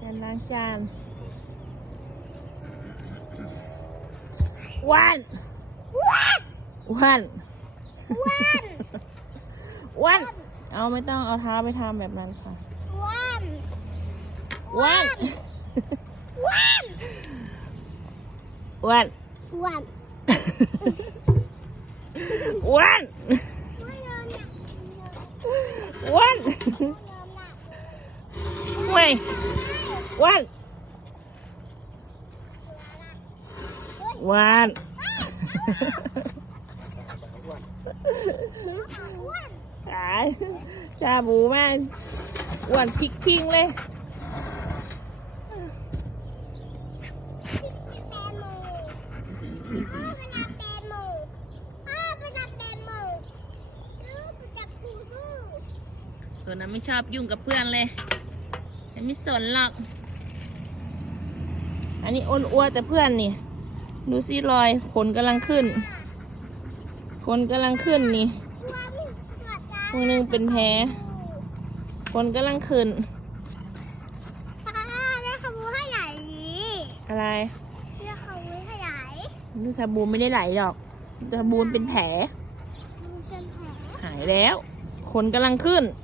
การล้างจานอ้วันอ้วันอ้วันอ้วันเอาไม่ต้องเอาเท้าไปทำแบบนั้นค่ะวันอ้วันวันอ้วันวันอ้วันไม่ยอมนวันไม่ยอมนะเว้ยอ้วันวันวันตายชาบูมากอ้วนพิกพิงเลยแตงโมพ่อเป็นนักแตงโมพ่อนนักแตงโมลูกจับกูลูกตัวนั้นไม่ชอบยุ่งกับเพื่อนเลย ไม่สนหรอก อันนี้อ้วนอ้วนแต่เพื่อนนี่ ดูสิรอยขนกำลังขึ้น ขนกำลังขึ้นนี่ตัวมันตัวจ้าพวกนึงเป็นแผลขนกำลังขึ้นป้าได้ขโมยให้ไหนดีอะไรได้ขโมยให้ไหนนี่ชาบูไม่ได้ไหลหรอกชาบูมันเป็นแผลมันเป็นแผล หายแล้ว ขนกำลังขึ้นเ